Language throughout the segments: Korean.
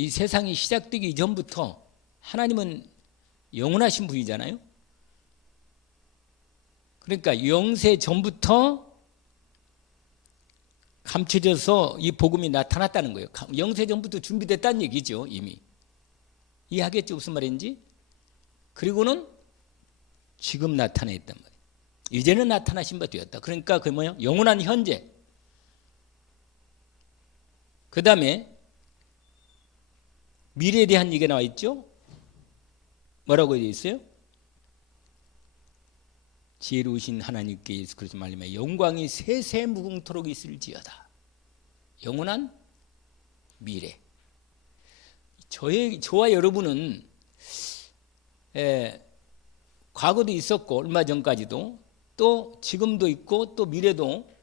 이 세상이 시작되기 전부터 하나님은 영원하신 분이잖아요. 그러니까 영세 전부터 감춰져서 이 복음이 나타났다는 거예요. 영세 전부터 준비됐다는 얘기죠. 이미 이해하겠죠 무슨 말인지. 그리고는 지금 나타냈단 말이에요. 이제는 나타나신 바 되었다. 그러니까 그게 뭐예요? 영원한 현재. 그 다음에 미래에 대한 얘기가 나와 있죠. 뭐라고 되어 있어요? 지혜로우신 하나님께 예수 그리스도 말미암아 영광이 세세 무궁토록 있을지어다. 영원한 미래. 저와 여러분은 과거도 있었고 얼마 전까지도 또 지금도 있고 또 미래도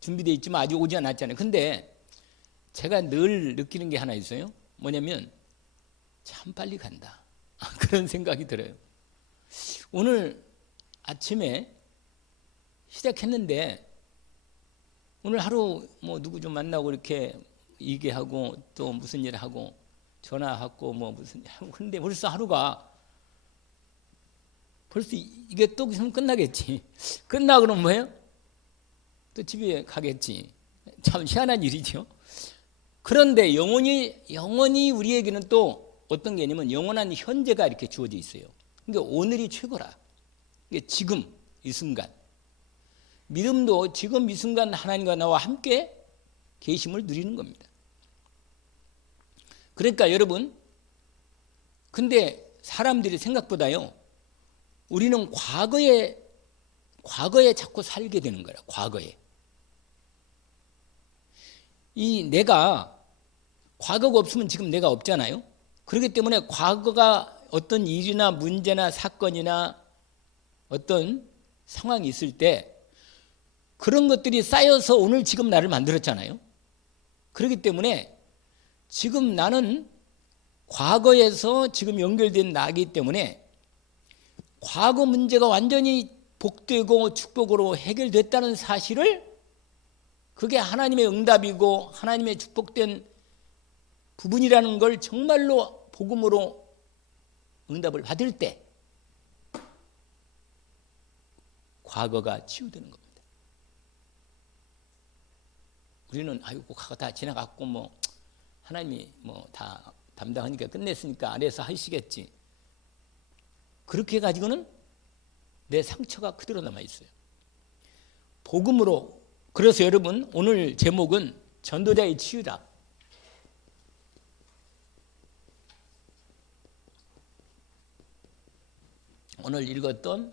준비되어 있지만 아직 오지 않았잖아요. 근데 제가 늘 느끼는 게 하나 있어요. 뭐냐면 참 빨리 간다. 그런 생각이 들어요. 오늘 아침에 시작했는데 오늘 하루 뭐 누구 좀 만나고 이렇게 얘기하고 또 무슨 일 하고 전화하고 뭐 무슨 일 하고 근데 벌써 하루가 벌써 이게 또 있으면 끝나겠지. 끝나고 그러면 뭐예요? 또 집에 가겠지. 참 희한한 일이죠. 그런데 영원히 우리에게는 또 어떤 개념은 영원한 현재가 이렇게 주어져 있어요. 그러니까 오늘이 최고라. 그러니까 지금 이 순간. 믿음도 지금 이 순간 하나님과 나와 함께 계심을 누리는 겁니다. 그러니까 여러분, 근데 사람들이 생각보다요, 우리는 과거에 자꾸 살게 되는 거라. 과거에. 이 내가 과거가 없으면 지금 내가 없잖아요. 그렇기 때문에 과거가 어떤 일이나 문제나 사건이나 어떤 상황이 있을 때 그런 것들이 쌓여서 오늘 지금 나를 만들었잖아요. 그렇기 때문에 지금 나는 과거에서 지금 연결된 나이기 때문에 과거 문제가 완전히 복되고 축복으로 해결됐다는 사실을 그게 하나님의 응답이고 하나님의 축복된 부분이라는 걸 정말로 복음으로 응답을 받을 때 과거가 치유되는 겁니다. 우리는 아이고 과거 다 지나갔고 뭐 하나님이 뭐 다 담당하니까 끝냈으니까 아래에서 하시겠지. 그렇게 가지고는 내 상처가 그대로 남아 있어요. 복음으로. 그래서 여러분 오늘 제목은 전도자의 치유다. 오늘 읽었던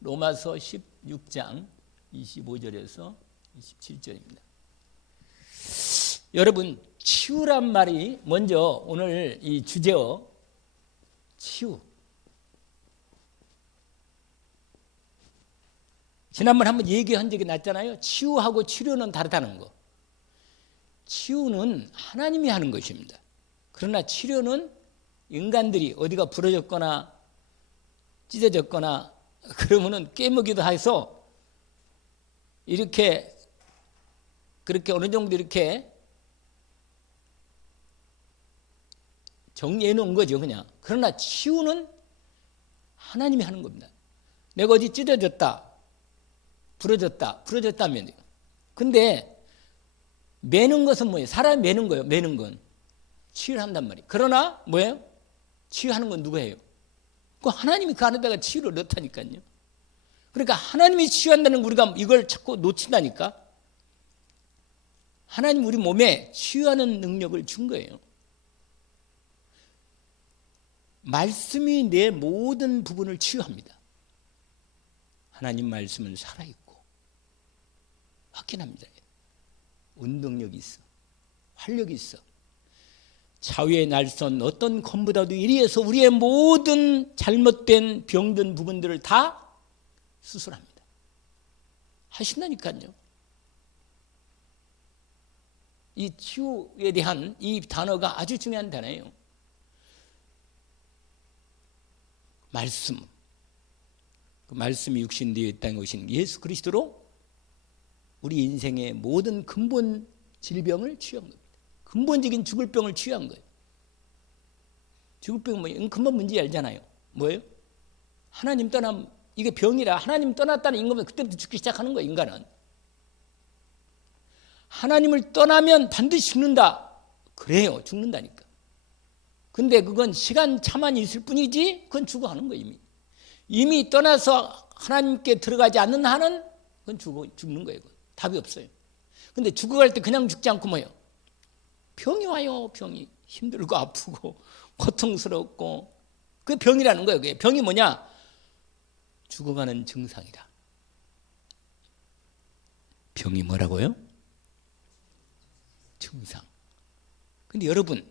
로마서 16장 25절에서 27절입니다. 여러분 치유란 말이 먼저 오늘 이 주제어 치유. 지난번 한번 얘기한 적이 났잖아요. 치유하고 치료는 다르다는 거. 치유는 하나님이 하는 것입니다. 그러나 치료는 인간들이 어디가 부러졌거나 찢어졌거나 그러면은 깨먹기도 해서 이렇게 그렇게 어느 정도 이렇게 정리해 놓은 거죠, 그냥. 그러나 치유는 하나님이 하는 겁니다. 내가 어디 찢어졌다, 부러졌다면. 근데 매는 것은 뭐예요? 사람이 매는 거예요. 매는 건 치유를 한단 말이에요. 그러나 뭐예요? 치유하는 건 누가 해요? 그 하나님이 그 안에다가 치유를 넣다니까요. 그러니까 하나님이 치유한다는 우리가 이걸 자꾸 놓친다니까. 하나님 우리 몸에 치유하는 능력을 준 거예요. 말씀이 내 모든 부분을 치유합니다. 하나님 말씀은 살아있고 확인합니다. 운동력이 있어. 활력이 있어. 좌우의 날선 어떤 검보다도 이리해서 우리의 모든 잘못된 병든 부분들을 다 수술합니다. 하신다니까요. 이 치유에 대한 이 단어가 아주 중요한 단어예요. 말씀. 그 말씀이 육신되어 있다는 것은 예수 그리스도로 우리 인생의 모든 근본 질병을 치유한 겁니다. 근본적인 죽을 병을 치유한 거예요. 죽을 병 금방 문제 알잖아요. 뭐예요? 하나님 떠남, 이게 병이라 하나님 떠났다는 임금은 그때부터 죽기 시작하는 거예요. 인간은 하나님을 떠나면 반드시 죽는다. 그래요, 죽는다니까. 근데 그건 시간 차만 있을 뿐이지 그건 죽어가는 거예요. 이미 떠나서 하나님께 들어가지 않는 한은 그건 죽는 거예요. 그건. 답이 없어요. 근데 죽어갈 때 그냥 죽지 않고 뭐예요? 병이 와요. 병이 힘들고 아프고 고통스럽고 그게 병이라는 거예요. 그게 병이 뭐냐? 죽어가는 증상이다. 병이 뭐라고요? 증상. 근데 여러분,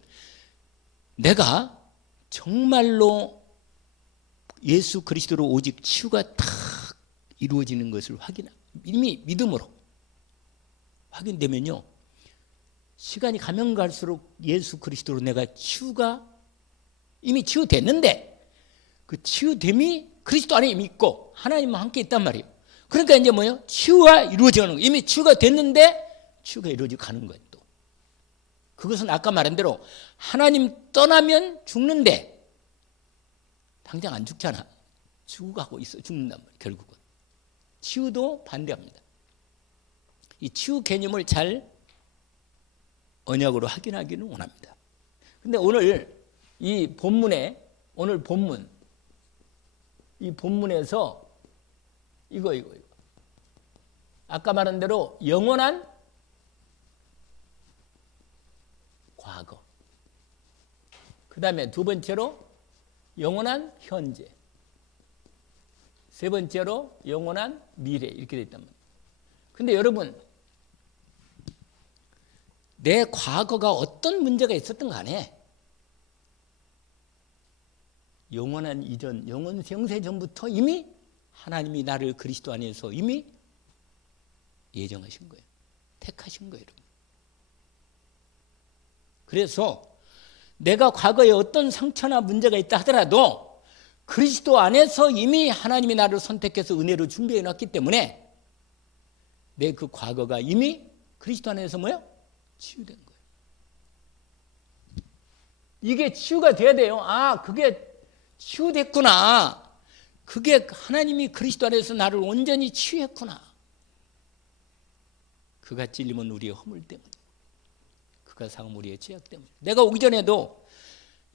내가 정말로 예수 그리스도로 오직 치유가 딱 이루어지는 것을 이미 믿음으로 확인되면요, 시간이 가면 갈수록 예수 그리스도로 내가 치유가 이미 치유됐는데 그 치유됨이 그리스도 안에 이미 있고 하나님과 함께 있단 말이에요. 그러니까 이제 뭐예요? 치유가 이루어지는 거예요. 이미 치유가 됐는데 치유가 이루어지고 가는 거예요. 또 그것은 아까 말한 대로 하나님 떠나면 죽는데 당장 안 죽잖아. 죽어가고 있어. 죽는단 말이에요. 결국은 치유도 반대합니다. 이 치유 개념을 잘 언약으로 확인하기는 원합니다. 근데 오늘 이 본문에, 오늘 본문, 이 본문에서 이거. 아까 말한 대로 영원한 과거. 그 다음에 두 번째로 영원한 현재. 세 번째로 영원한 미래. 이렇게 되어 있단 말이에요. 근데 여러분, 내 과거가 어떤 문제가 있었든 간에 영원한 이전, 영세 전부터 이미 하나님이 나를 그리스도 안에서 이미 예정하신 거예요. 택하신 거예요. 여러분. 그래서 내가 과거에 어떤 상처나 문제가 있다 하더라도 그리스도 안에서 이미 하나님이 나를 선택해서 은혜로 준비해 놨기 때문에 내 그 과거가 이미 그리스도 안에서 뭐요? 치유된 거예요. 이게 치유가 돼야 돼요. 아, 그게 치유됐구나. 그게 하나님이 그리스도 안에서 나를 온전히 치유했구나. 그가 찔림은 우리의 허물 때문에, 그가 상함은 우리의 죄악 때문에. 내가 오기 전에도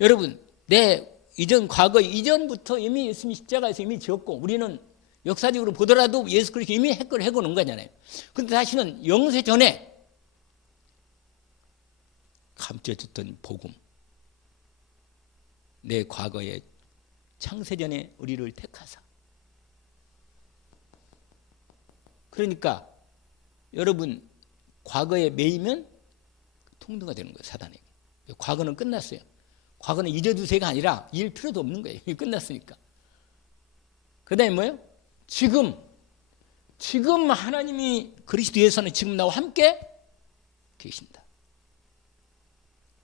여러분, 내 이전 과거 이전부터 이미 예수님이 십자가에서 이미 지었고, 우리는 역사적으로 보더라도 예수 그리스도 이미 해놓은 거잖아요. 그런데 다시는 영세 전에 감춰졌던 복음, 내 과거에 창세전에 우리를 택하사. 그러니까 여러분, 과거에 매이면 통로가 되는 거예요. 사단에게. 과거는 끝났어요. 과거는 잊어두세요가 아니라 잊을 필요도 없는 거예요. 이미 끝났으니까. 그 다음에 뭐예요? 지금 하나님이 그리스도에서는 지금 나와 함께 계신다.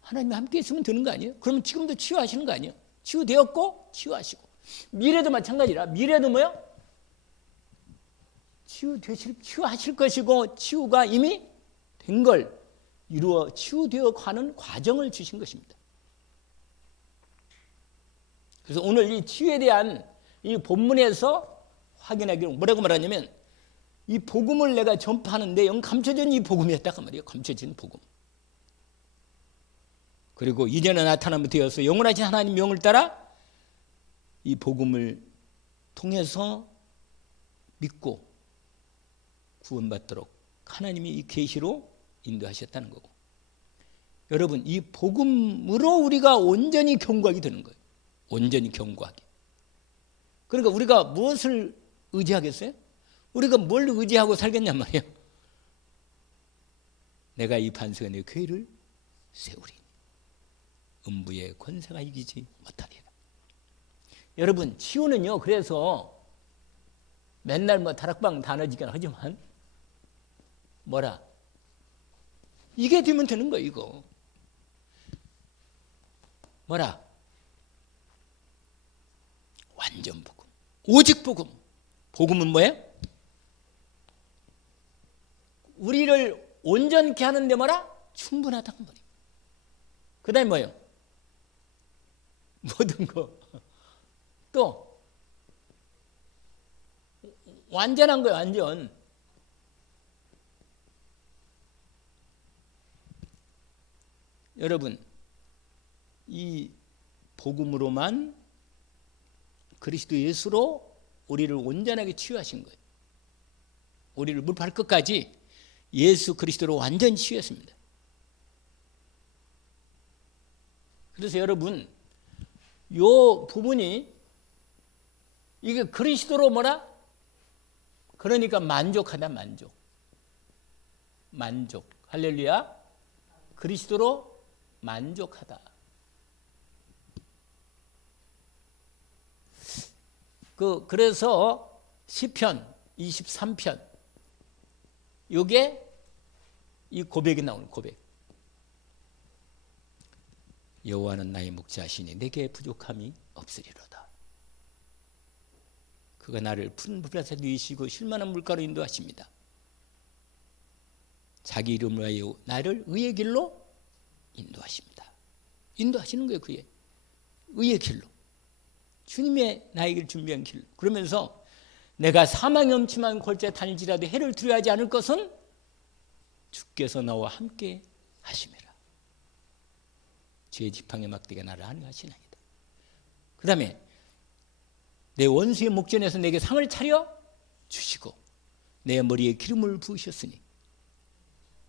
하나님이 함께 있으면 되는 거 아니에요? 그러면 지금도 치유하시는 거 아니에요? 치유되었고 치유하시고. 미래도 마찬가지라. 미래도 뭐요? 치유하실 것이고, 치유가 이미 된 걸 이루어 치유되어 가는 과정을 주신 것입니다. 그래서 오늘 이 치유에 대한 이 본문에서 확인하기로 뭐라고 말하냐면, 이 복음을 내가 전파하는데 영 감춰진 이 복음이었다고 말이에요. 감춰진 복음. 그리고 이전에 나타남이 되어서 영원하신 하나님 명을 따라 이 복음을 통해서 믿고 구원받도록 하나님이 이 계시로 인도하셨다는 거고, 여러분, 이 복음으로 우리가 온전히 경고하게 되는 거예요. 온전히 경고하게. 그러니까 우리가 무엇을 의지하겠어요? 우리가 뭘 의지하고 살겠냔 말이에요. 내가 이 반석에 내 교회를 세우리니 음부의 권세가 이기지 못하리라. 여러분, 치유는요, 그래서 맨날 뭐 다락방 다너지긴 하지만 뭐라? 이게 되면 되는 거예요, 이거. 뭐라? 완전 복음. 오직 복음. 복음은 뭐예요? 우리를 온전케 하는데 뭐라? 충분하다고 말이에요. 그 다음에 뭐예요? 모든 거. 또 완전한 거예요. 완전. 여러분, 이 복음으로만 그리스도 예수로 우리를 온전하게 치유하신 거예요. 우리를 무발끝까지 예수 그리스도로 완전히 치유했습니다. 그래서 여러분, 요 부분이 이게 그리스도로 뭐라? 그러니까 만족하다. 만족. 할렐루야. 그리스도로 만족하다. 그래서 시편 23편 요게 이 고백이 나오는 고백. 여호와는 나의 목자시니 내게 부족함이 없으리로다. 그가 나를 푸른 불밭에 누이시고 쉴만한 물가로 인도하십니다. 자기 이름을 위하여 나를 의의 길로 인도하십니다. 인도하시는 거예요. 그의 의의 길로. 주님의 나에게 준비한 길로. 그러면서 내가 사망의 엄침한 골짜기에 다닐지라도 해를 두려워하지 않을 것은 주께서 나와 함께 하심이라. 죄의 지팡이 막대기가 나를 안위하시나이다. 그 다음에 내 원수의 목전에서 내게 상을 차려 주시고 내 머리에 기름을 부으셨으니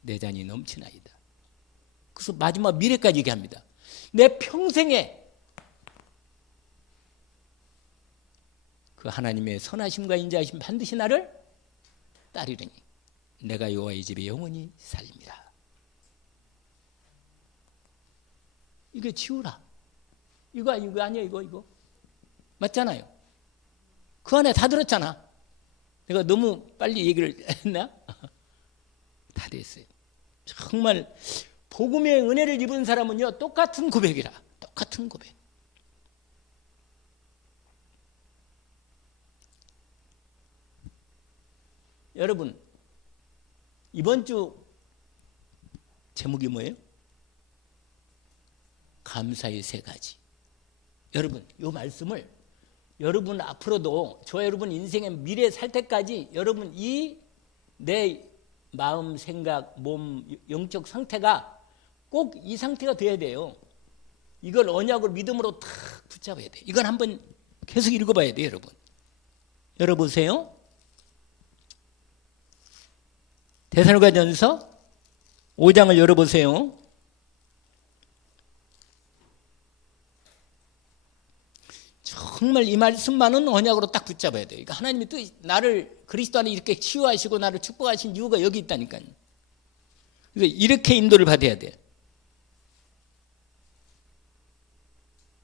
내 잔이 넘치나이다. 그래서 마지막 미래까지 얘기합니다. 내 평생에 그 하나님의 선하심과 인자하심 반드시 나를 따르리니 내가 여호와의 집에 영원히 살립니다. 이게 치우라. 이거 아니야 이거 맞잖아요. 그 안에 다 들었잖아. 내가 너무 빨리 얘기를 했나? 다 됐어요. 정말 복음의 은혜를 입은 사람은요 똑같은 고백이라. 똑같은 고백. 여러분, 이번 주 제목이 뭐예요? 감사의 세 가지. 여러분, 이 말씀을 여러분 앞으로도 저 여러분 인생의 미래 살 때까지 여러분 이 내 마음, 생각, 몸, 영적 상태가 꼭 이 상태가 돼야 돼요. 이걸 언약으로 믿음으로 탁 붙잡아야 돼요. 이걸 한번 계속 읽어봐야 돼요, 여러분. 열어보세요. 데살로니가전서 5장을 열어보세요. 정말 이 말씀만은 언약으로 딱 붙잡아야 돼요. 그러니까 하나님이 또 나를 그리스도 안에 이렇게 치유하시고 나를 축복하신 이유가 여기 있다니까요. 그래서 이렇게 인도를 받아야 돼요.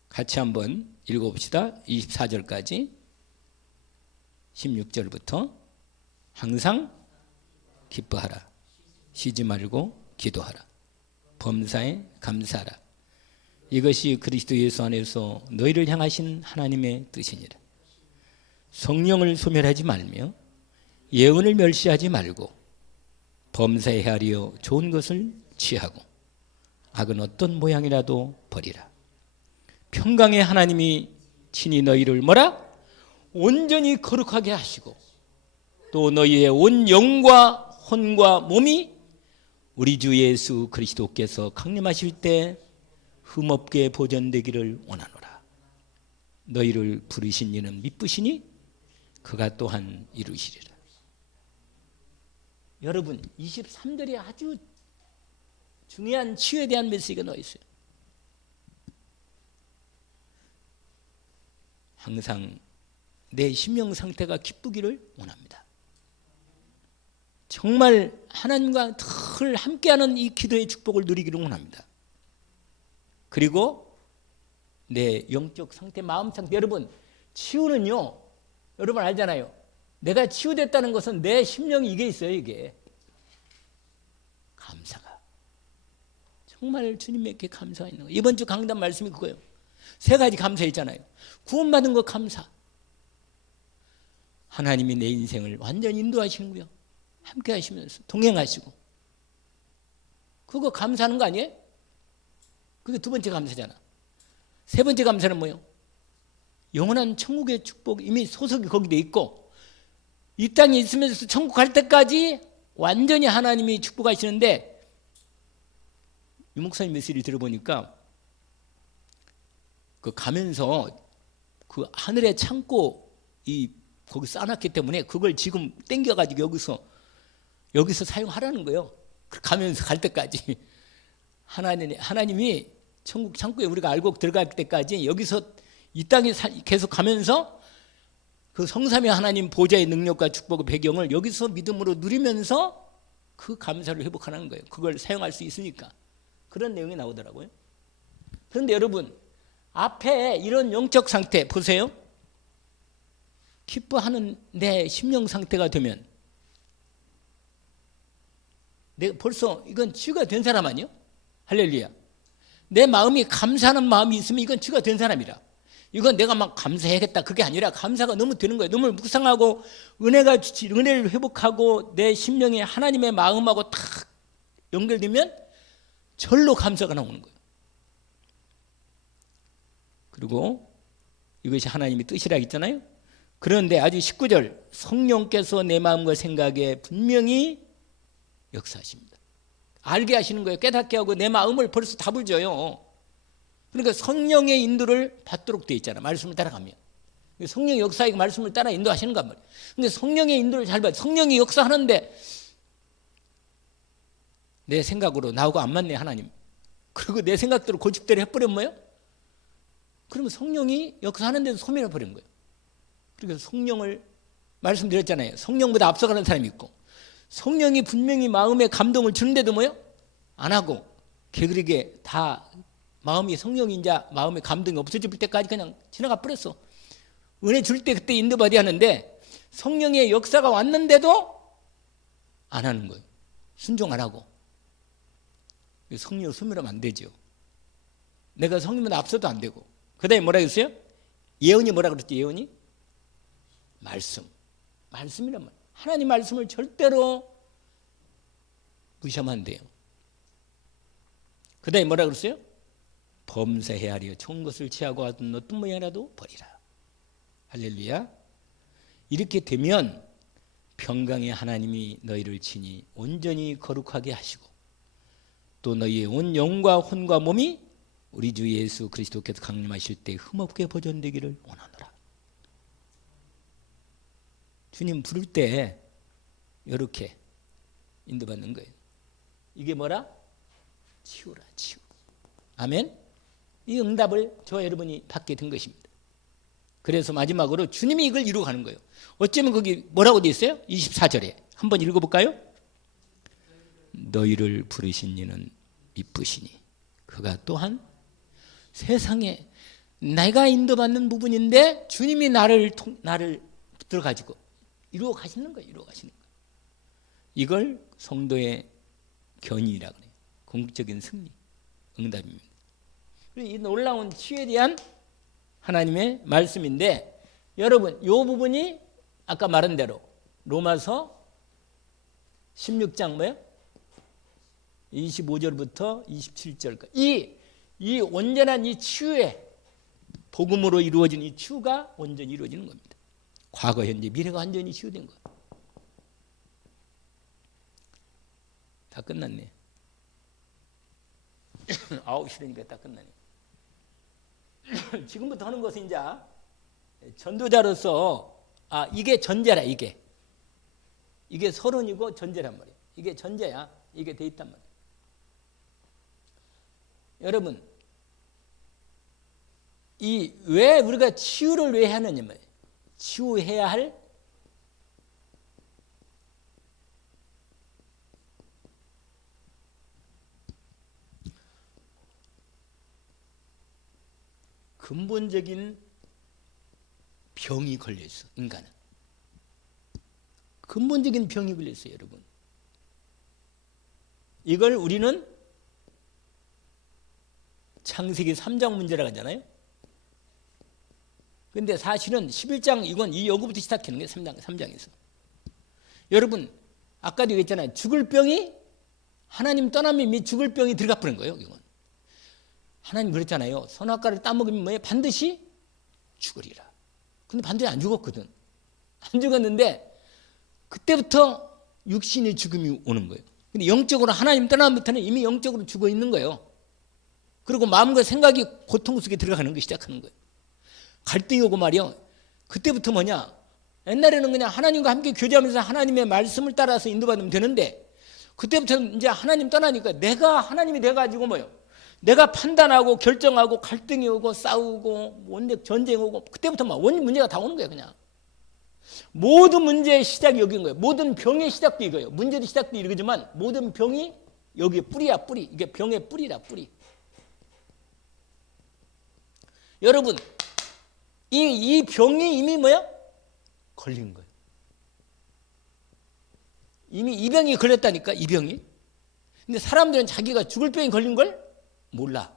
같이 한번 읽어봅시다. 24절까지 16절부터 항상 기뻐하라. 쉬지 말고 기도하라. 범사에 감사하라. 이것이 그리스도 예수 안에서 너희를 향하신 하나님의 뜻이니라. 성령을 소멸하지 말며 예언을 멸시하지 말고 범사에 헤아리어 좋은 것을 취하고 악은 어떤 모양이라도 버리라. 평강의 하나님이 친히 너희를 뭐라? 온전히 거룩하게 하시고 또 너희의 온 영과 혼과 몸이 우리 주 예수 그리스도께서 강림하실 때 흠없게 보존되기를 원하노라. 너희를 부르신 이는 미쁘시니 그가 또한 이루시리라. 여러분 23절에 아주 중요한 치유에 대한 메시지가 넣어 있어요. 항상 내 심령 상태가 기쁘기를 원합니다. 정말 하나님과 늘 함께하는 이 기도의 축복을 누리기를 원합니다. 그리고 내 영적 상태, 마음 상태, 여러분 치유는요, 여러분 알잖아요. 내가 치유됐다는 것은 내 심령이 이게 있어요. 이게 감사가 정말 주님에게 감사가 있는 거예요. 이번 주 강단 말씀이 그거예요. 세 가지 감사했잖아요. 구원받은 것 감사. 하나님이 내 인생을 완전히 인도하시는 거예요. 함께 하시면서 동행하시고. 그거 감사하는 거 아니에요? 그게 두 번째 감사잖아. 세 번째 감사는 뭐예요? 영원한 천국의 축복, 이미 소속이 거기 돼 있고 이 땅에 있으면서 천국 갈 때까지 완전히 하나님이 축복하시는데, 유 목사님 메시지를 들어보니까 그 가면서 그 하늘의 창고 거기 쌓아놨기 때문에 그걸 지금 땡겨가지고 여기서 사용하라는 거예요. 가면서 갈 때까지 하나님이 천국 창고에 우리가 알고 들어갈 때까지 여기서 이 땅에 계속 가면서 그 성삼위 하나님 보좌의 능력과 축복의 배경을 여기서 믿음으로 누리면서 그 감사를 회복하는 거예요. 그걸 사용할 수 있으니까. 그런 내용이 나오더라고요. 그런데 여러분, 앞에 이런 영적 상태 보세요. 기뻐하는 내 심령 상태가 되면 내가 벌써 이건 치유가 된 사람 아니요? 할렐루야. 내 마음이 감사하는 마음이 있으면 이건 치유가 된 사람이라. 이건 내가 막 감사해야겠다 그게 아니라 감사가 너무 되는 거예요. 너무 묵상하고 은혜를 회복하고 내 심령이 하나님의 마음하고 탁 연결되면 절로 감사가 나오는 거예요. 그리고 이것이 하나님의 뜻이라 했잖아요. 그런데 아주 19절, 성령께서 내 마음과 생각에 분명히 역사하십니다. 알게 하시는 거예요. 깨닫게 하고 내 마음을 벌써 답을 줘요. 그러니까 성령의 인도를 받도록 되어 있잖아. 말씀을 따라가면. 성령의 역사이고 말씀을 따라 인도하시는 거 말이에요. 근데 성령의 인도를 잘 봐요. 성령이 역사하는데 내 생각으로 나하고 안 맞네 하나님. 그리고 내 생각대로 고집대로 해버리면 뭐예요? 그러면 성령이 역사하는 데서 소멸해 버린 거예요. 그래서 성령을 말씀드렸잖아요. 성령보다 앞서가는 사람이 있고 성령이 분명히 마음에 감동을 주는데도 뭐예요? 안 하고 게으르게 다 마음이 성령이 이제 마음에 감동이 없어질 때까지 그냥 지나가 버렸어. 은혜 줄 때 그때 인도받아야 하는데 성령의 역사가 왔는데도 안 하는 거예요. 순종 안 하고. 성령을 소멸하면 안 되죠. 내가 성령보다 앞서도 안 되고. 그 다음에 뭐라 했어요? 예언이 뭐라 그랬지? 예언이? 말씀이란 말. 하나님 말씀을 절대로 무시하면 안 돼요. 그 다음에 뭐라 그랬어요? 범사해야 하리요. 좋은 것을 취하고 하던 어떤 모양이라도 버리라. 할렐루야. 이렇게 되면 평강의 하나님이 너희를 친히 온전히 거룩하게 하시고 또 너희의 온 영과 혼과 몸이 우리 주 예수 그리스도께서 강림하실 때 흠없게 보존되기를 원하노라. 주님 부를 때 이렇게 인도받는 거예요. 이게 뭐라? 치유라, 치유. 아멘. 이 응답을 저와 여러분이 받게 된 것입니다. 그래서 마지막으로 주님이 이걸 이루어가는 거예요. 어쩌면 거기 뭐라고 되어 있어요? 24절에 한번 읽어볼까요? 너희를 부르신 이는 이쁘시니 그가 또한 세상에 내가 인도받는 부분인데 주님이 나를 들어가지고 이루어 가시는 거예요. 이루어 가시는 거예요. 이걸 성도의 견인이라 그래요. 궁극적인 승리, 응답입니다. 이 놀라운 치유에 대한 하나님의 말씀인데 여러분 이 부분이 아까 말한 대로 로마서 16장 뭐예요? 25절부터 27절까지 이 온전한 이 치유의 복음으로 이루어진 이 치유가 온전히 이루어지는 겁니다. 과거, 현재, 미래가 완전히 치유된 거예요. 다 끝났네. 9시니까 다 끝나네. 지금부터 하는 것은 이제 전도자로서 이게 전제라. 이게 서론이고 전제란 말이에요. 이게 전제야. 이게 돼 있단 말이에요. 여러분 왜 우리가 치유를 왜 하느냐 말이에요. 치유해야 할 근본적인 병이 걸려있어. 인간은 근본적인 병이 걸려있어요. 여러분 이걸 우리는 창세기 3장 문제라고 하잖아요. 근데 사실은 11장 이건 이 여기부터 시작하는 게 3장에서. 여러분 아까도 얘기했잖아요. 죽을 병이 하나님 떠나면 죽을 병이 들어가 버린 거예요. 이건. 하나님 그랬잖아요. 선악과를 따먹으면 뭐예요? 반드시 죽으리라. 근데 반드시 안 죽었거든. 안 죽었는데 그때부터 육신의 죽음이 오는 거예요. 근데 영적으로 하나님 떠나면부터는 이미 영적으로 죽어 있는 거예요. 그리고 마음과 생각이 고통 속에 들어가는 거 시작하는 거예요. 갈등이 오고 말이요. 그때부터 뭐냐? 옛날에는 그냥 하나님과 함께 교제하면서 하나님의 말씀을 따라서 인도받으면 되는데 그때부터 이제 하나님 떠나니까 내가 하나님이 돼가지고 뭐요? 내가 판단하고 결정하고 갈등이 오고 싸우고 원력 전쟁이 오고 그때부터 막 원 문제가 다 오는 거예요. 그냥 모든 문제의 시작이 여기인 거예요. 모든 병의 시작도 이거예요. 문제의 시작도 이거지만 모든 병이 여기에 뿌리야. 뿌리. 이게 병의 뿌리라. 뿌리. 여러분 이 병이 이미 뭐야? 걸린 거예요. 이미 이 병이 걸렸다니까. 이 병이. 근데 사람들은 자기가 죽을 병이 걸린 걸 몰라.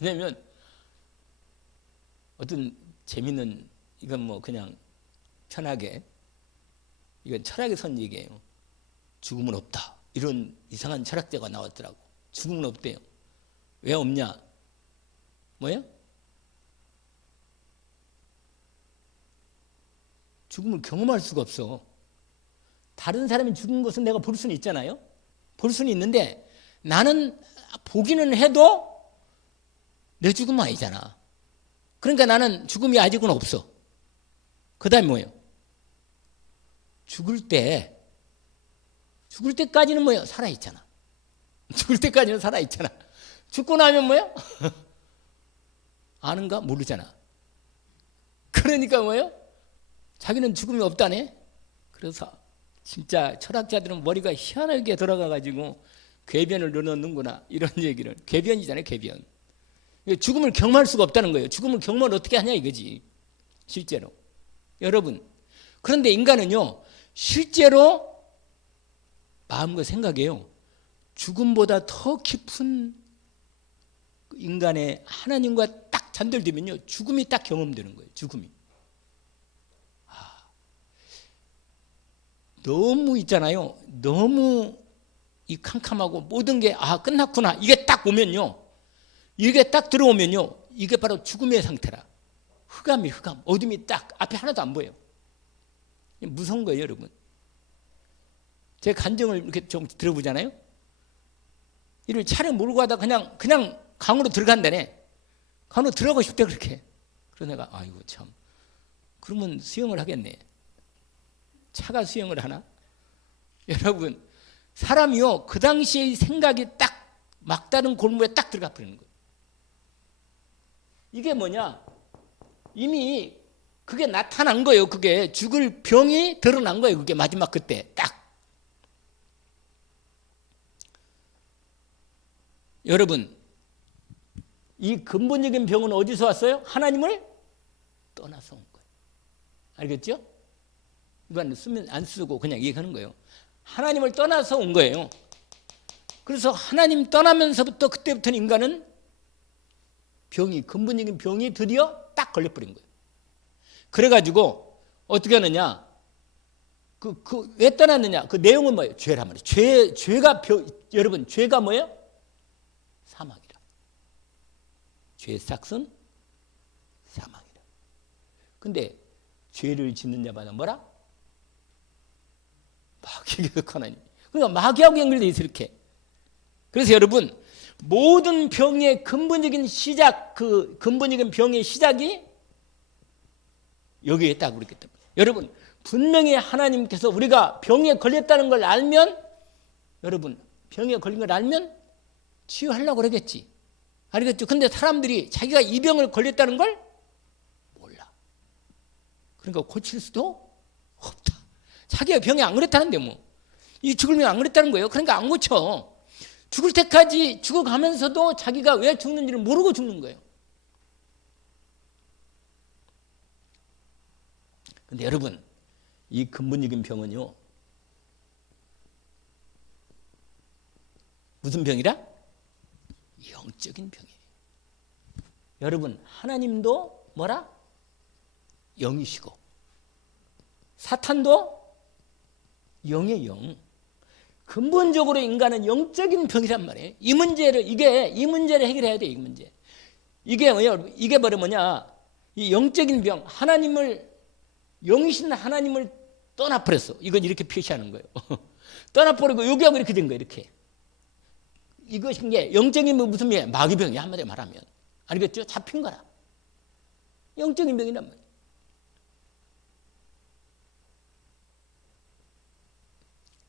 왜냐면 어떤 재밌는 이건 뭐 그냥 편하게 이건 철학의 선 얘기예요. 죽음은 없다. 이런 이상한 철학자가 나왔더라고. 죽음은 없대요. 왜 없냐? 뭐예요? 죽음을 경험할 수가 없어. 다른 사람이 죽은 것은 내가 볼 수는 있잖아요. 볼 수는 있는데 나는 보기는 해도 내 죽음은 아니잖아. 그러니까 나는 죽음이 아직은 없어. 그 다음에 뭐예요? 죽을 때까지는 뭐예요? 살아있잖아. 죽을 때까지는 살아있잖아. 죽고 나면 뭐예요? 아는가? 모르잖아. 그러니까 뭐예요? 자기는 죽음이 없다네. 그래서 진짜 철학자들은 머리가 희한하게 돌아가가지고 궤변을 넣는구나 이런 얘기를. 궤변이잖아요. 궤변. 죽음을 경험할 수가 없다는 거예요. 죽음을 경험을 어떻게 하냐 이거지. 실제로. 여러분 그런데 인간은요 실제로 마음과 생각이에요. 죽음보다 더 깊은 인간의 하나님과 딱 단절되면요 죽음이 딱 경험되는 거예요. 죽음이. 너무 있잖아요. 너무 이 캄캄하고 모든 게 끝났구나. 이게 딱 오면요. 이게 딱 들어오면요. 이게 바로 죽음의 상태라. 흑암이 흑암. 어둠이 딱 앞에 하나도 안 보여요. 무서운 거예요, 여러분. 제 간증을 이렇게 좀 들어보잖아요. 이를 차를 몰고 가다 그냥 강으로 들어간다네. 강으로 들어가고 싶대 그렇게. 그래서 내가 아이고 참. 그러면 수영을 하겠네. 차가 수영을 하나? 여러분 사람이요 그 당시의 생각이 딱 막다른 골무에 딱 들어가 버리는 거예요. 이게 뭐냐? 이미 그게 나타난 거예요. 그게 죽을 병이 드러난 거예요. 그게 마지막 그때 딱. 여러분 이 근본적인 병은 어디서 왔어요? 하나님을 떠나서 온 거예요. 알겠죠? 이건 쓰면 안 쓰고 그냥 얘기하는 거예요. 하나님을 떠나서 온 거예요. 그래서 하나님 떠나면서부터 그때부터는 인간은 근본적인 병이 드디어 딱 걸려버린 거예요. 그래가지고 어떻게 하느냐? 왜 떠났느냐? 그 내용은 뭐예요? 죄란 말이에요. 죄가 여러분 죄가 뭐예요? 사망이라. 죄의 삭은 사망이라. 근데 죄를 짓는 자마다 뭐라? 마귀가 하나님. 그러니까 마귀하고 연결되어 있어 이렇게. 그래서 여러분 모든 병의 근본적인 시작, 그 근본적인 병의 시작이 여기에 딱 그렇기 때문에 여러분 분명히 하나님께서 우리가 병에 걸렸다는 걸 알면 여러분 병에 걸린 걸 알면 치유하려고 그러겠지. 알겠죠? 근데 사람들이 자기가 이 병을 걸렸다는 걸 몰라. 그러니까 고칠 수도 없다. 자기가 병이 안 그랬다는데 뭐. 이 죽을 병이 안 그랬다는 거예요. 그러니까 안 고쳐. 죽을 때까지 죽어가면서도 자기가 왜 죽는지를 모르고 죽는 거예요. 근데 여러분 이 근본적인 병은요 무슨 병이라? 영적인 병이에요. 여러분 하나님도 뭐라? 영이시고 사탄도 영의 영. 근본적으로 인간은 영적인 병이란 말이에요. 이 문제를 해결해야 돼. 이 문제. 이게 뭐야? 이게 바로 뭐냐? 이 영적인 병, 영이신 하나님을 떠나버렸어. 이건 이렇게 표시하는 거예요. 떠나버리고 여기하고 이렇게 된 거예요. 이렇게. 이것인 게 영적인 병 무슨 병이야? 마귀병이야. 한마디로 말하면. 알겠죠? 잡힌 거라. 영적인 병이란 말이에요.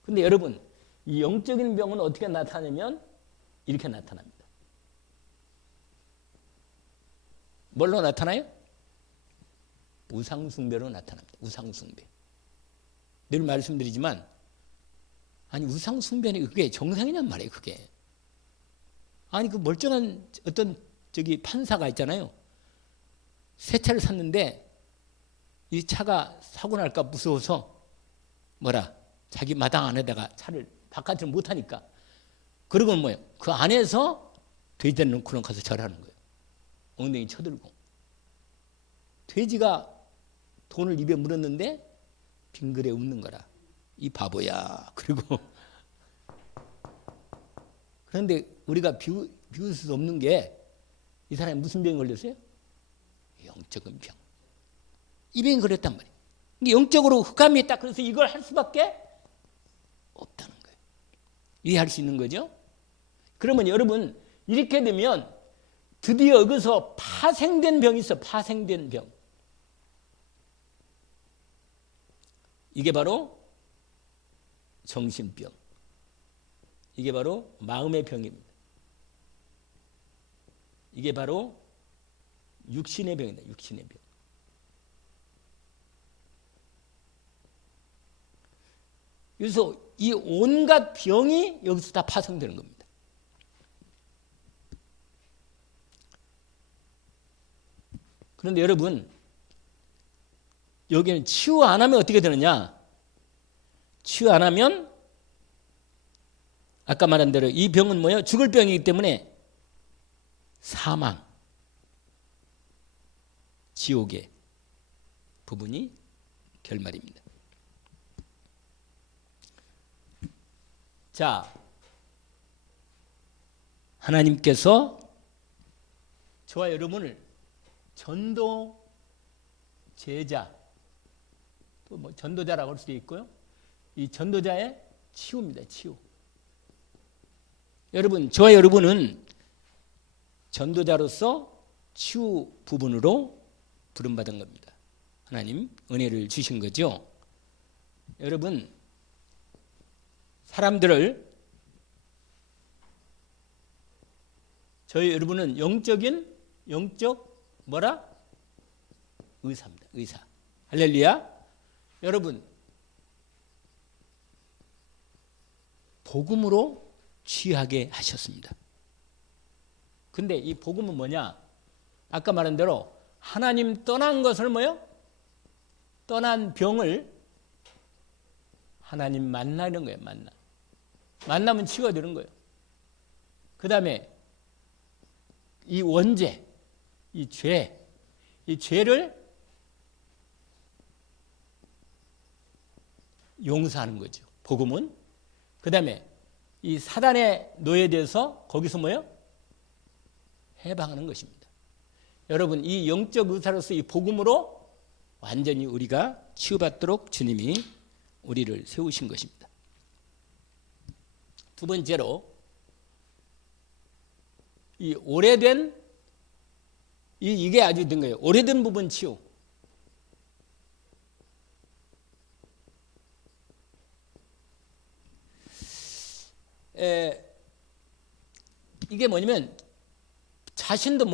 근데 여러분, 이 영적인 병은 어떻게 나타나냐면 이렇게 나타납니다. 뭘로 나타나요? 우상숭배로 나타납니다. 우상숭배. 늘 말씀드리지만, 아니 우상숭배는 그게 정상이란 말이에요. 그게. 아니 그 멀쩡한 어떤 판사가 있잖아요. 새 차를 샀는데 이 차가 사고 날까 무서워서 자기 마당 안에다가 차를 바깥으로 못하니까 그러고는 뭐예요? 그 안에서 돼지를 놓고는 가서 절하는 거예요. 엉덩이 쳐들고. 돼지가 돈을 입에 물었는데 빙그레 웃는 거라. 이 바보야. 그리고 그런데 우리가 비웃을 수 없는 게 이 사람이 무슨 병이 걸렸어요? 영적인 병. 이 병이 걸렸단 말이에요. 영적으로 흑암이 있다. 그래서 이걸 할 수밖에 없다는 거예요. 이해할 수 있는 거죠? 그러면 여러분 이렇게 되면 드디어 여기서 파생된 병이 있어. 파생된 병. 이게 바로 정신병. 이게 바로 마음의 병입니다. 이게 바로 육신의 병이다. 육신의 병. 그래서 이 온갖 병이 여기서 다 파생되는 겁니다. 그런데 여러분, 여기는 치유 안 하면 어떻게 되느냐? 치유 안 하면 아까 말한 대로 이 병은 뭐예요? 죽을 병이기 때문에 사망, 지옥의 부분이 결말입니다. 자, 하나님께서 저와 여러분을 전도 제자, 또 뭐 전도자라고 할 수도 있고요. 이 전도자의 치유입니다. 치유. 여러분, 저와 여러분은 전도자로서 치유 부분으로 부름받은 겁니다. 하나님 은혜를 주신 거죠. 여러분, 사람들을 저희 여러분은 영적 의사입니다. 의사. 할렐루야. 여러분, 복음으로 취하게 하셨습니다. 근데 이 복음은 뭐냐? 아까 말한 대로 하나님 떠난 것을 뭐요? 떠난 병을 하나님 만나는 거예요. 만나면 치유가 되는 거예요. 그 다음에 이 원죄, 이 죄를 용서하는 거죠. 복음은. 그 다음에 이 사단의 노예에 대해서 거기서 뭐예요? 해방하는 것입니다. 여러분, 이 영적 의사로서 이 복음으로 완전히 우리가 치유받도록 주님이 우리를 세우신 것입니다. 두 번째로, 이 오래된, 이게 아주 된 거예요. 오래된 부분 치유. 이게 뭐냐면 자신도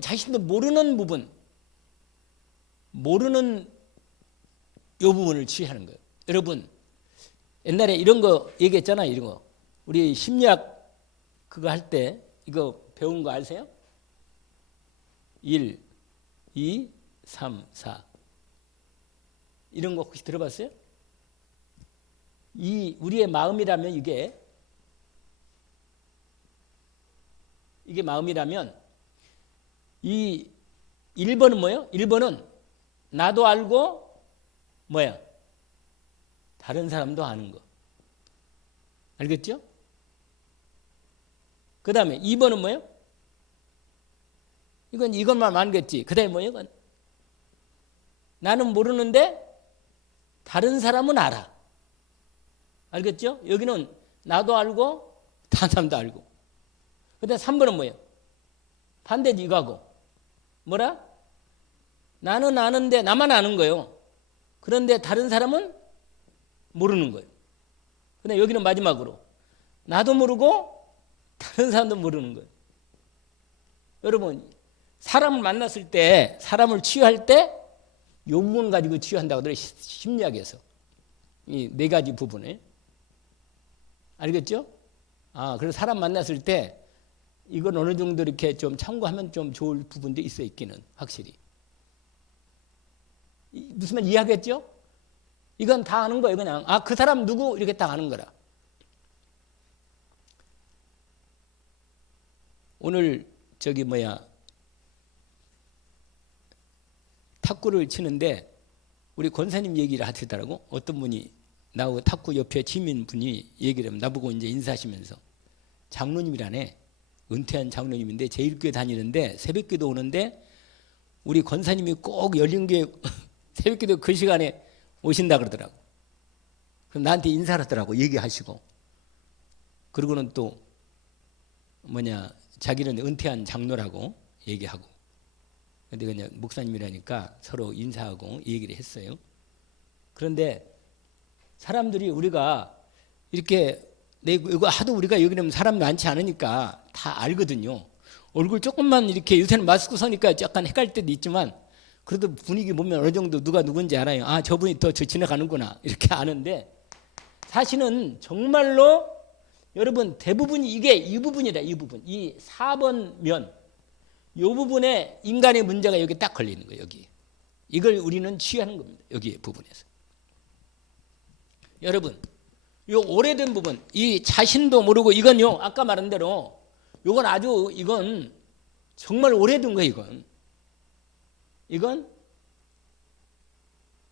자신도 모르는 부분, 모르는 이 부분을 치유하는 거예요. 여러분, 옛날에 이런 거 얘기했잖아요. 이런 거. 우리 심리학 그거 할 때 이거 배운 거 아세요? 1, 2, 3, 4. 이런 거 혹시 들어봤어요? 우리의 마음이라면 이게 마음이라면 이 1번은 뭐예요? 1번은 나도 알고 뭐야? 다른 사람도 아는 거. 알겠죠? 그 다음에 2번은 뭐예요? 이것만 알겠지. 그 다음에 뭐예요? 이건? 나는 모르는데 다른 사람은 알아. 알겠죠? 여기는 나도 알고 다른 사람도 알고. 그 다음에 3번은 뭐예요? 반대지 이거하고. 뭐라? 나는 아는데 나만 아는 거예요. 그런데 다른 사람은 모르는 거예요. 근데 여기는 마지막으로 나도 모르고 다른 사람도 모르는 거예요. 여러분 사람을 만났을 때 사람을 치유할 때 요 부분 가지고 치유한다고 하더라고요. 심리학에서 이 4가지 부분을. 알겠죠? 그래서 사람 만났을 때 이건 어느 정도 이렇게 좀 참고하면 좀 좋을 부분도 있어 있기는 확실히. 무슨 말 이해하겠죠? 이건 다 아는 거예요. 그냥 그 사람 누구 이렇게 다 아는 거라. 오늘 탁구를 치는데 우리 권사님 얘기를 하시더라고. 어떤 분이 나하고 탁구 옆에 지민 분이 얘기를 하면 나보고 이제 인사하시면서 장로님이라네. 은퇴한 장로님인데 제일교회 다니는데 새벽기도 오는데 우리 권사님이 꼭 열린교회 새벽기도 그 시간에 오신다 그러더라고. 그럼 나한테 인사를 하더라고. 얘기하시고. 그러고는 또 자기는 은퇴한 장로라고 얘기하고. 근데 그냥 목사님이라니까 서로 인사하고 얘기를 했어요. 그런데 사람들이 우리가 이렇게 이거 하도 우리가 여기 는 사람 많지 않으니까 다 알거든요. 얼굴 조금만 이렇게 요새는 마스크 서니까 약간 헷갈릴 때도 있지만 그래도 분위기 보면 어느 정도 누가 누군지 알아요. 저분이 더 지나가는구나 이렇게 아는데 사실은 정말로 여러분 대부분이 이게 이 부분이다. 이 부분. 이 4번 면 이 부분에 인간의 문제가 여기 딱 걸리는 거예요. 여기. 이걸 우리는 치유하는 겁니다. 여기 부분에서. 여러분 이 오래된 부분 이 자신도 모르고 이건요 아까 말한 대로 이건 정말 오래된 거예요. 이건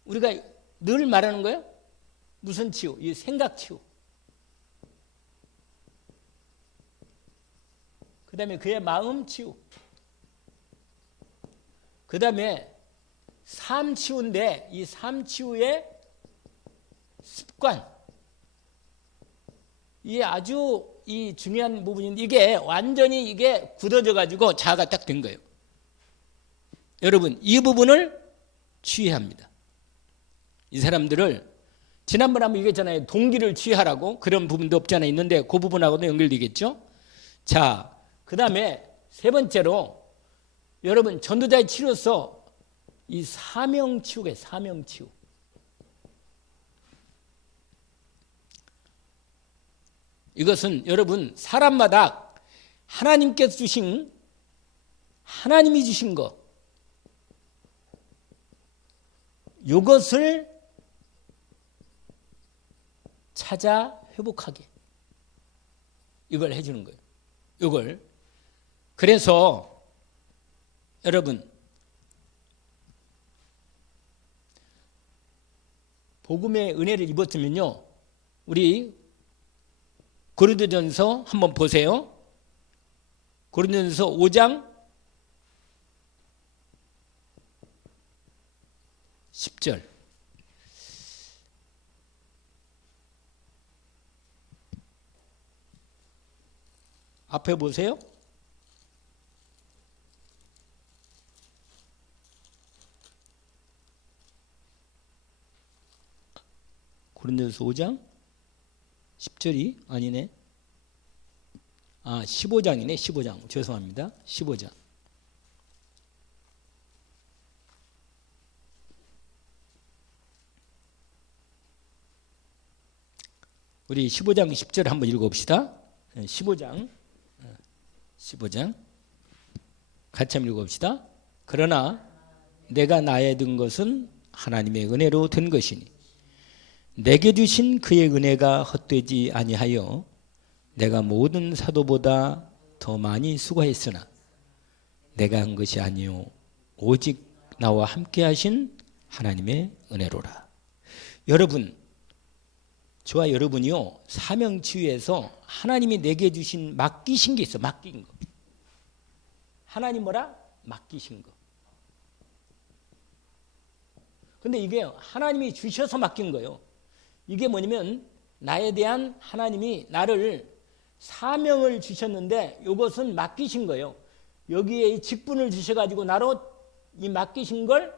우리가 늘 말하는 거예요. 무슨 치유? 이 생각 치유. 그 다음에 그의 마음 치유. 그 다음에 삶 치유인데 이 삶 치유의 습관. 이게 아주 이 중요한 부분인데 이게 완전히 이게 굳어져 가지고 자아가 딱 된 거예요. 여러분 이 부분을 치유합니다. 이 사람들을 지난번에 한번 얘기했잖아요. 동기를 치유하라고. 그런 부분도 없지 않아 있는데 그 부분하고도 연결되겠죠. 자, 그 다음에 세 번째로 여러분 전도자의 치료로서 이 사명 치유가 사명 치유. 이것은 여러분 사람마다 하나님께서 주신 하나님이 주신 거 이것을 찾아 회복하게 이걸 해주는 거예요. 이걸 그래서 여러분 복음의 은혜를 입었으면요 우리 고린도전서 한번 보세요. 고린도전서 5장 10절 앞에 보세요. 고린도전서 5장 10절이 아니네. 15장이네. 15장. 죄송합니다. 15장. 우리 15장 10절 한번 읽어봅시다. 15장 같이 한번 읽어봅시다. 그러나 내가 나에 든 것은 하나님의 은혜로 된 것이니 내게 주신 그의 은혜가 헛되지 아니하여 내가 모든 사도보다 더 많이 수고했으나 내가 한 것이 아니요 오직 나와 함께 하신 하나님의 은혜로라. 여러분, 저와 여러분이요, 사명치유에서 하나님이 내게 주신 맡기신 게 있어. 맡긴 거. 하나님 뭐라? 맡기신 거. 근데 이게 하나님이 주셔서 맡긴 거예요. 이게 뭐냐면 나에 대한 하나님이 나를 사명을 주셨는데 이것은 맡기신 거예요. 여기에 이 직분을 주셔가지고 나로 이 맡기신 걸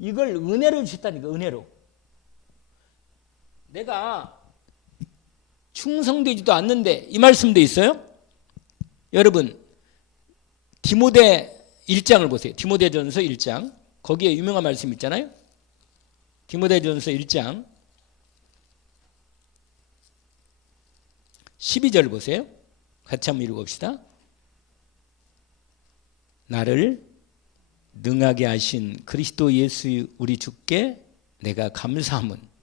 이걸 은혜로 주셨다니까. 은혜로. 내가 충성되지도 않는데 이 말씀도 있어요. 여러분 디모데 1장을 보세요. 디모데전서 1장. 거기에 유명한 말씀 있잖아요. 디모데전서 1장 12절 보세요. 같이 한번 읽어봅시다. 나를 능하게 하신 그리스도 예수 우리 주께 내가 감사함은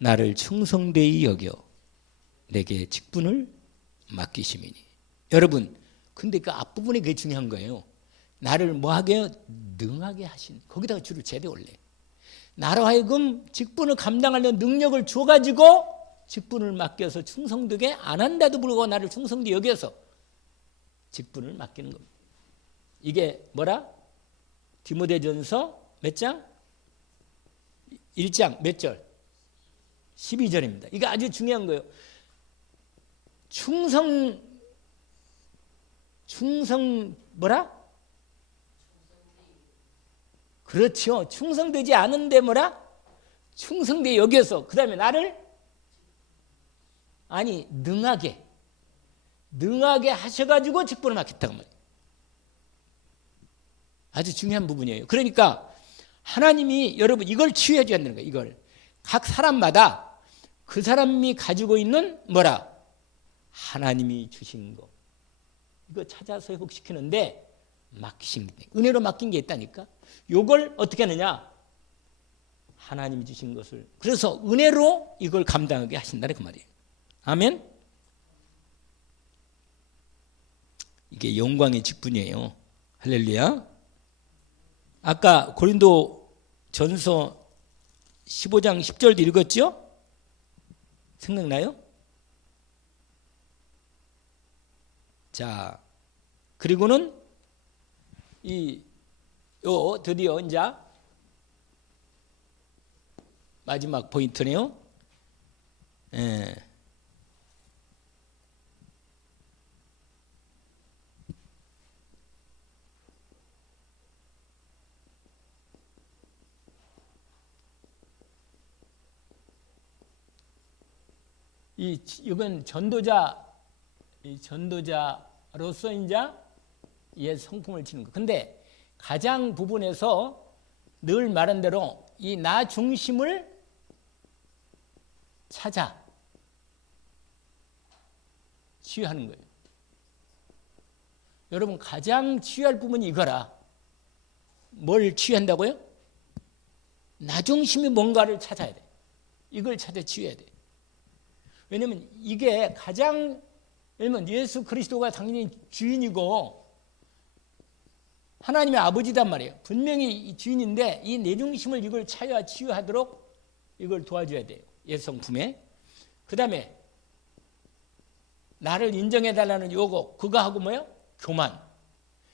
나를 충성되이 여겨 내게 직분을 맡기심이니. 여러분, 근데 그 앞부분이 그게 중요한 거예요. 나를 뭐하게 해요? 능하게 하신. 거기다가 줄을 제대 올래. 나로 하여금 직분을 감당하려는 능력을 줘가지고 직분을 맡겨서 충성되게 안 한다도 불구하고 나를 충성되게 여겨서 직분을 맡기는 겁니다. 이게 뭐라? 디모데전서 몇 장? 1장 몇 절? 12절입니다. 이게 아주 중요한 거예요. 충성 뭐라? 그렇죠. 충성되지 않은데 뭐라? 충성되게 여겨서 그 다음에 나를 능하게 하셔가지고 직분을 맡겼다고 말이에요. 아주 중요한 부분이에요. 그러니까 하나님이 여러분 이걸 치유해 줘야 되는 거예요. 이걸 각 사람마다 그 사람이 가지고 있는 뭐라? 하나님이 주신 거 이거 찾아서 회복시키는데 맡기신 게 은혜로 맡긴 게 있다니까. 이걸 어떻게 하느냐? 하나님이 주신 것을 그래서 은혜로 이걸 감당하게 하신다는 그 말이에요. 아멘. 이게 영광의 직분이에요. 할렐루야. 아까 고린도 전서 15장 10절도 읽었죠? 생각나요? 자, 그리고는 드디어 이제 마지막 포인트네요. 이건 전도자로서 이제 이 성품을 치는 거. 근데 가장 부분에서 늘 말한 대로 이 나 중심을 찾아 치유하는 거예요. 여러분 가장 치유할 부분이 이거라. 뭘 치유한다고요? 나 중심이 뭔가를 찾아야 돼. 이걸 찾아 치유해야 돼. 왜냐면 이게 가장 왜냐면 예수 그리스도가 당연히 주인이고 하나님의 아버지단 말이에요. 분명히 주인인데 이 내 중심을 이걸 치유하도록 이걸 도와줘야 돼요. 예수 성품에. 그 다음에 나를 인정해달라는 요구 그거 하고 뭐예요? 교만.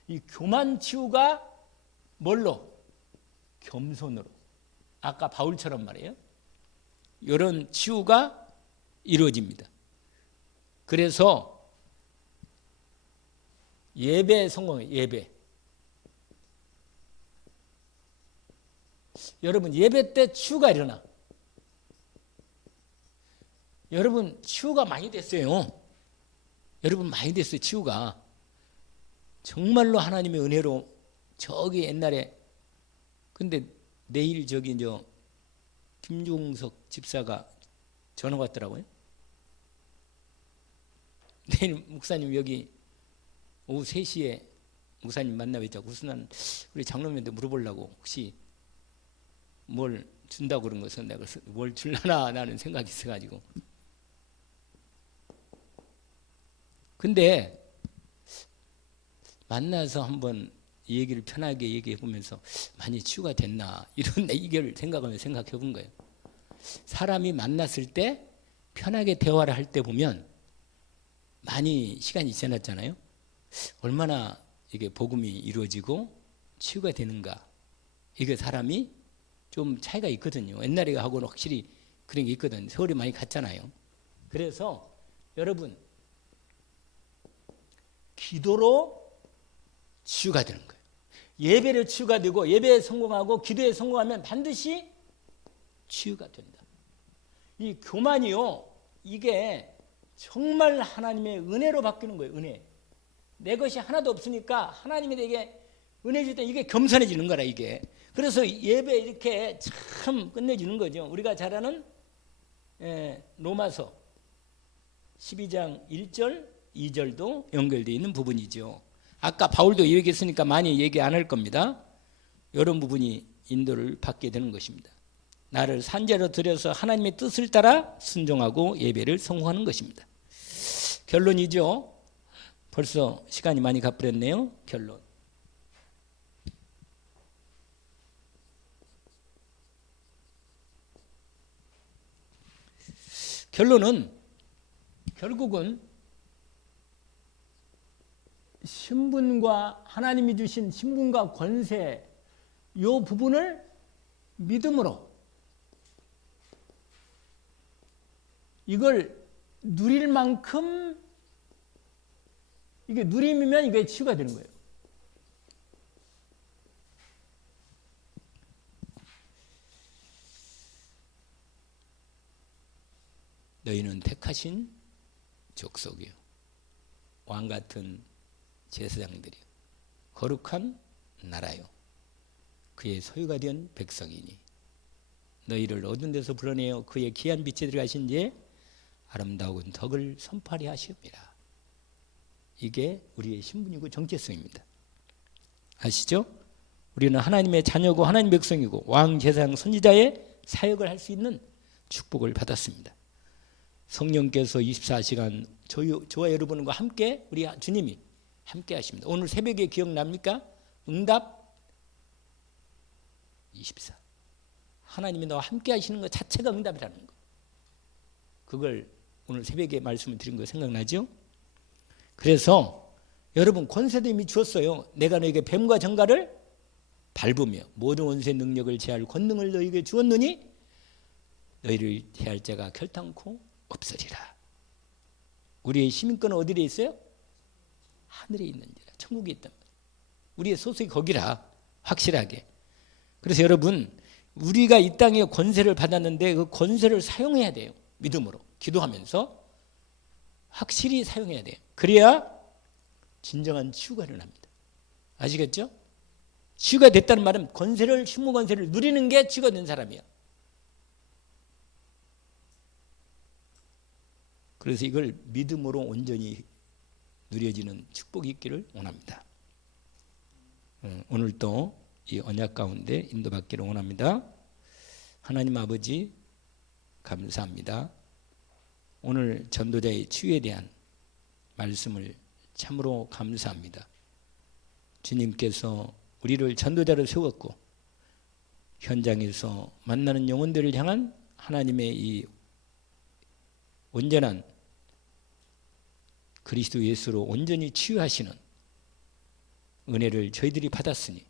이 교만 치유가 뭘로? 겸손으로. 아까 바울처럼 말이에요. 이런 치유가 이루어집니다. 그래서 예배 성공해요. 예배. 여러분 예배 때 치유가 일어나. 여러분 치유가 많이 됐어요. 여러분 많이 됐어요. 치유가. 정말로 하나님의 은혜로 저기 옛날에 근데 내일 저기 김종석 집사가 전화 왔더라고요. 내일 목사님 여기 오후 3시에 목사님 만나고 있다고. 그래서 난 우리 장로님한테 물어보려고 혹시 뭘 준다고 그런 것은 내가 뭘 줄라나 나는 생각이 있어가지고. 근데 만나서 한번 얘기를 편하게 얘기해 보면서 많이 치유가 됐나 이런 얘기를 생각하며 생각해 본 거예요. 사람이 만났을 때 편하게 대화를 할 때 보면 많이 시간이 지났잖아요. 얼마나 이게 복음이 이루어지고 치유가 되는가. 이게 사람이 좀 차이가 있거든요. 옛날에 하고는 확실히 그런 게 있거든요. 세월이 많이 갔잖아요. 그래서 여러분, 기도로 치유가 되는 거예요. 예배를 치유가 되고, 예배에 성공하고 기도에 성공하면 반드시 치유가 된다. 이 교만이요, 이게 정말 하나님의 은혜로 바뀌는 거예요. 은혜. 내 것이 하나도 없으니까 하나님이 내게 은혜 줄 때 이게 겸손해지는 거라, 이게. 그래서 예배 이렇게 참 끝내주는 거죠. 우리가 잘 아는 로마서 12장 1절 2절도 연결되어 있는 부분이죠. 아까 바울도 얘기했으니까 많이 얘기 안 할 겁니다. 이런 부분이 인도를 받게 되는 것입니다. 나를 산재로 들여서 하나님의 뜻을 따라 순종하고 예배를 성공하는 것입니다. 결론이죠. 벌써 시간이 많이 가버렸네요. 결론. 결론은 결국은 신분과 하나님이 주신 신분과 권세 이 부분을 믿음으로 이걸 누릴 만큼 이게 누림이면 이게 치유가 되는 거예요. 너희는 택하신 족속이요, 왕 같은 제사장들이요, 거룩한 나라요, 그의 소유가 된 백성이니 너희를 어두운 데서 불러내어 그의 귀한 빛에 들어가신 지 아름다운 덕을 선포하려 하시옵니라. 이게 우리의 신분이고 정체성입니다. 아시죠? 우리는 하나님의 자녀고 하나님 백성이고 왕, 제사장, 선지자의 사역을 할 수 있는 축복을 받았습니다. 성령께서 24시간 저와 여러분과 함께 우리 주님이 함께 하십니다. 오늘 새벽에 기억납니까? 응답 24. 하나님이 너와 함께 하시는 것 자체가 응답이라는 거. 그걸 오늘 새벽에 말씀을 드린 거 생각나죠? 그래서 여러분, 권세도 이미 주었어요. 내가 너에게 뱀과 정갈을 밟으며 모든 원수의 능력을 제할 권능을 너에게 주었느니 너희를 대할 자가 결탄코 없으리라. 우리의 시민권은 어디에 있어요? 하늘에 있는지라. 천국에 있단 말이에요. 우리의 소속이 거기라. 확실하게. 그래서 여러분, 우리가 이 땅에 권세를 받았는데 그 권세를 사용해야 돼요. 믿음으로 기도하면서 확실히 사용해야 돼요. 그래야 진정한 치유가 일어납니다. 아시겠죠? 치유가 됐다는 말은 권세를, 신무 권세를 누리는 게 치유가 된 사람이야. 그래서 이걸 믿음으로 온전히 누려지는 축복이 있기를 원합니다. 오늘 또 이 언약 가운데 인도받기를 원합니다. 하나님 아버지 감사합니다. 오늘 전도자의 치유에 대한 말씀을 참으로 감사합니다. 주님께서 우리를 전도자로 세웠고 현장에서 만나는 영혼들을 향한 하나님의 이 온전한 그리스도 예수로 온전히 치유하시는 은혜를 저희들이 받았으니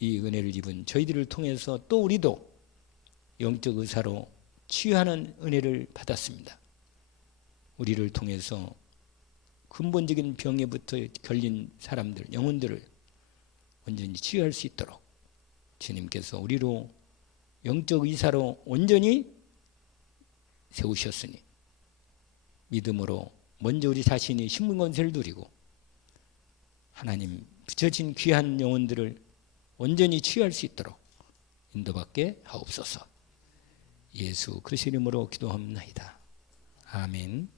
이 은혜를 입은 저희들을 통해서 또 우리도 영적 의사로 치유하는 은혜를 받았습니다. 우리를 통해서 근본적인 병에부터 걸린 사람들, 영혼들을 온전히 치유할 수 있도록 주님께서 우리로 영적 의사로 온전히 세우셨으니 믿음으로 먼저 우리 자신이 신분 권세를 누리고 하나님 붙여진 귀한 영혼들을 온전히 치유할 수 있도록 인도받게 하옵소서. 예수 그리스도 이름으로 기도합니다. 아멘.